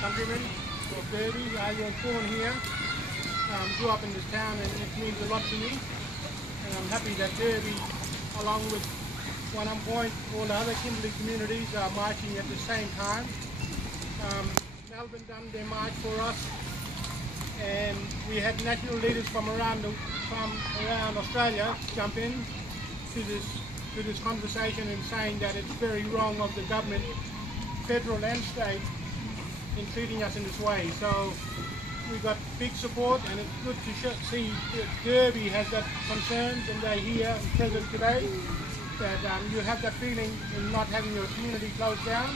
countrymen of Derby. I was born here, grew up in this town, and it means a lot to me. And I'm happy that Derby, along with Wanham Point, all the other Kimberley communities are marching at the same time. Melbourne done their march for us, and we had national leaders from around Australia jump in to this conversation and saying that it's very wrong of the government, federal and state, in treating us in this way. So we got big support, and it's good to see that Derby has that concerns, and they're here and present today. That you have that feeling in not having your community closed down.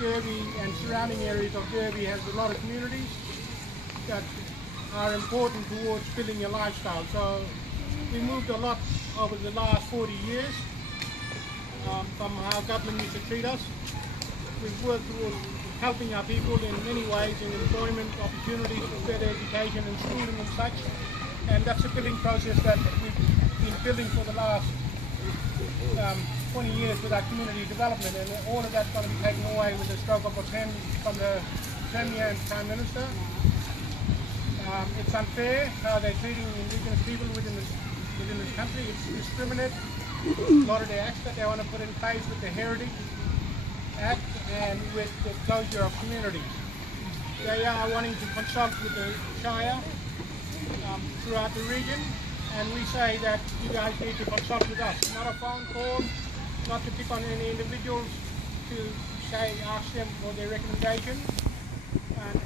Derby and surrounding areas of Derby has a lot of communities that are important towards building your lifestyle. So we moved a lot over the last 40 years from how government used to treat us. We've worked towards helping our people in many ways, in employment opportunities, for better education and schooling and such. And that's a building process that we've been building for the last 20 years with our community development, and all of that's going to be taken away with the stroke of a pen from the Premier and Prime Minister. It's unfair how they're treating Indigenous people within this country. It's discriminate. A lot of the acts that they want to put in place with the Heritage Act and with the closure of communities. They are wanting to consult with the Shire throughout the region, and we say that you guys need to consult with us. Not a phone call, not to pick on any individuals, to say, ask them for their recommendation. And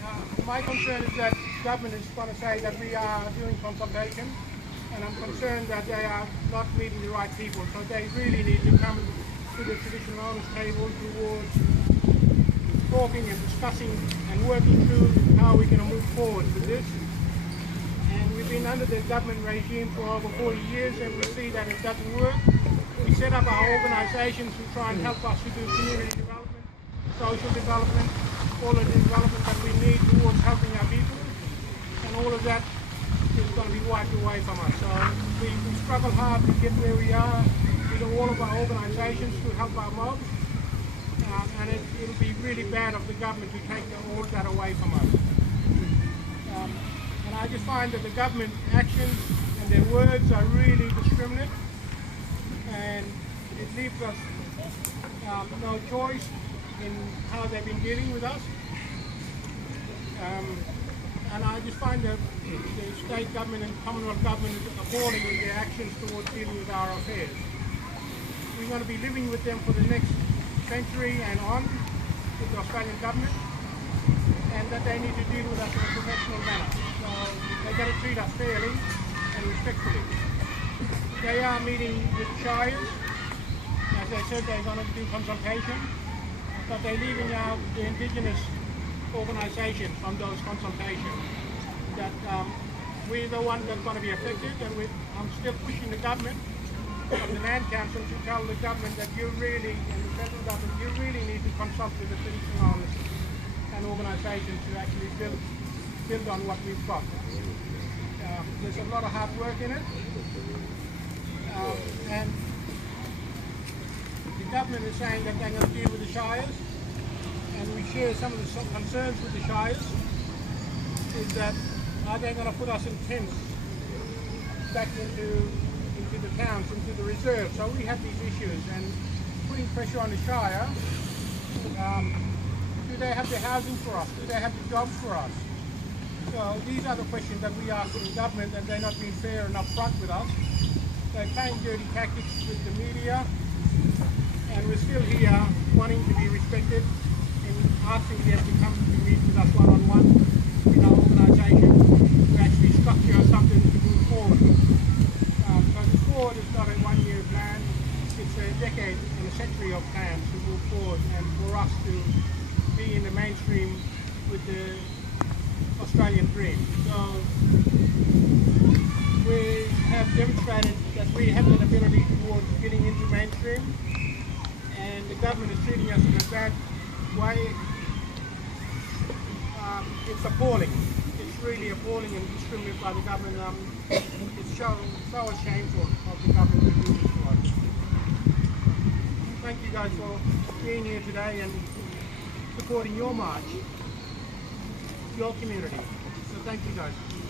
my concern is that government is going to say that we are doing consultation, and I'm concerned that they are not meeting the right people. So they really need to come to the traditional owners table towards talking and discussing and working through how we can move forward with this. And we've been under the government regime for over 40 years, and we see that it doesn't work. We set up our organisations to try and help us to do community development, social development, all of the development that we need towards helping our people, and all of that is going to be wiped away from us. So we struggle hard to get where we are with all of our organisations to help our mobs, and it'll be really bad of the government to take all of that away from us. And I just find that the government actions and their words are really discriminate, and it leaves us no choice in how they've been dealing with us. And I just find that the state government and Commonwealth government is appalling in their actions towards dealing with our affairs. We're going to be living with them for the next century and on, with the Australian government, and that they need to deal with us in a professional manner. So they've got to treat us fairly and respectfully. They are meeting with shires. As I said, they're going to do consultation, but they're leaving out the Indigenous organisation from those consultations. That we're the ones that's going to be affected, and I'm still pushing the government from the Land Council to tell the government that you really, and the federal government, you really need to consult with the traditional owners and organisations to actually build on what we've got. There's a lot of hard work in it, and the government is saying that they're going to deal with the shires, and we share some of the concerns with the shires. Is that are they going to put us in tents back into the towns, into the reserve? So we have these issues, and putting pressure on the Shire. Do they have the housing for us? Do they have the jobs for us? So these are the questions that we ask the government, and they're not being fair and upfront with us. They're playing dirty tactics with the media, and we're still here wanting to be respected and asking them to come to meet with us one-on-one in our organisation to actually structure something to move forward. So the forward is not a one-year plan, it's a decade and a century of plans to move forward, and for us to be in the mainstream with the Australian dream. So we have demonstrated that we have an ability towards getting into mainstream, and the government is treating us in a bad way. It's appalling. It's really appalling and discriminated by the government. It's so shameful of the government to do this to us. Thank you guys for being here today and supporting your march. your community. So thank you guys.